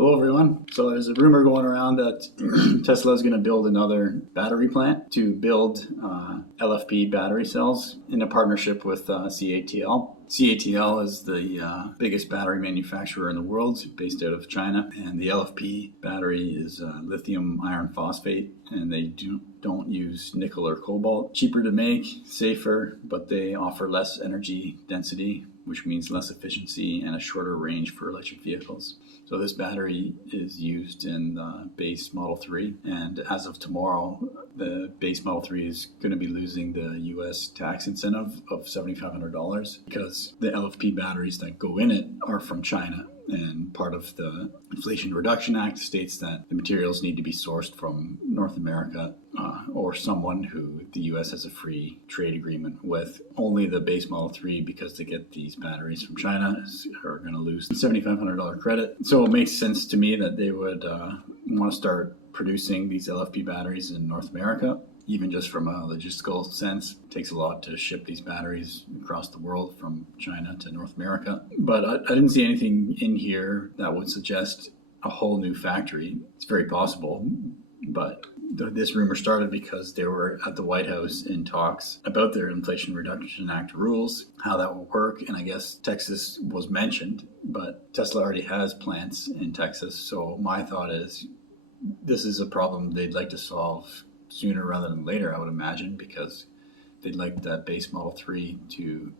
Hello everyone. So there's a rumor going around that Tesla is going to build another battery plant to build LFP battery cells in a partnership with CATL. CATL is the biggest battery manufacturer in the world, based out of China, and the LFP battery is lithium iron phosphate, and they don't use nickel or cobalt. Cheaper to make, safer, but they offer less energy density, which means less efficiency and a shorter range for electric vehicles. So this battery is used in the base Model 3, and as of tomorrow, the base Model 3 is going to be losing the US tax incentive of $7,500 because the LFP batteries that go in it are from China. And part of the Inflation Reduction Act states that the materials need to be sourced from North America or someone who the U.S. has a free trade agreement with. Only the base Model 3, because they get these batteries from China, are going to lose the $7,500 credit. So it makes sense to me that they would want to start producing these LFP batteries in North America. Even just from a logistical sense, it takes a lot to ship these batteries across the world from China to North America. But I didn't see anything in here that would suggest a whole new factory. It's very possible, but this rumor started because they were at the White House in talks about their Inflation Reduction Act rules, how that will work, and I guess Texas was mentioned, but Tesla already has plants in Texas, so my thought is this is a problem they'd like to solve sooner rather than later, I would imagine, because they'd like that base Model 3 to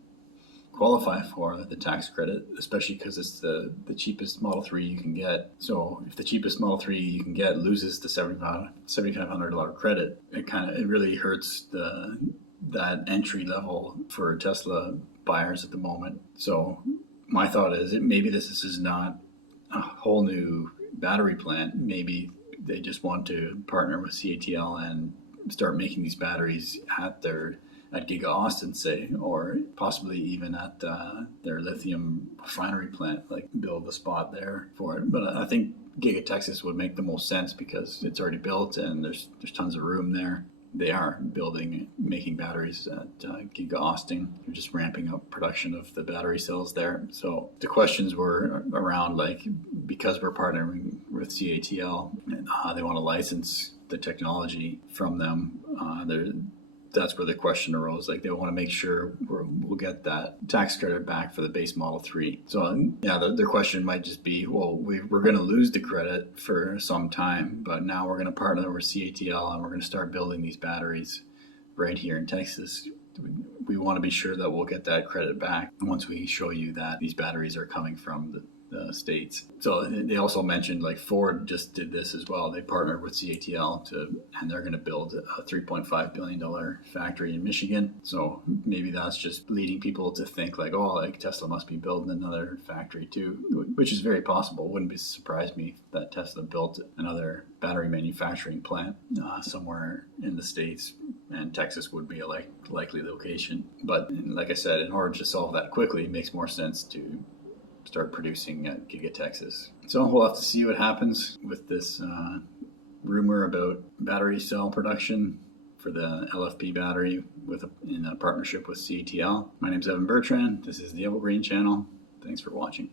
qualify for the tax credit, especially because it's the cheapest Model 3 you can get. So if the cheapest Model 3 you can get loses the $7,500 credit, it really hurts that entry level for Tesla buyers at the moment. So my thought is maybe this is not a whole new battery plant. Maybe they just want to partner with CATL and start making these batteries at Giga Austin, say, or possibly even at their lithium refinery plant, like build the spot there for it. But I think Giga Texas would make the most sense because it's already built and there's tons of room there. They are making batteries at Giga Austin. They're just ramping up production of the battery cells there. So the questions were around, like, because we're partnering with CATL, they want to license the technology from them. That's where the question arose. Like, they want to make sure we'll get that tax credit back for the base Model 3. So yeah, their question might just be, well, we're going to lose the credit for some time, but now we're going to partner with CATL and we're going to start building these batteries right here in Texas. We want to be sure that we'll get that credit back once we show you that these batteries are coming from the States. So they also mentioned, like, Ford just did this as well. They partnered with CATL and they're going to build a $3.5 billion factory in Michigan. So maybe that's just leading people to think like, oh, like Tesla must be building another factory too, which is very possible. Wouldn't surprise me that Tesla built another battery manufacturing plant somewhere in the States, and Texas would be a likely location. But like I said, in order to solve that quickly, it makes more sense to start producing at Giga Texas. So we'll have to see what happens with this rumor about battery cell production for the LFP battery in a partnership with CATL. My name is Evan Bertrand. This is the Evergreen Channel. Thanks for watching.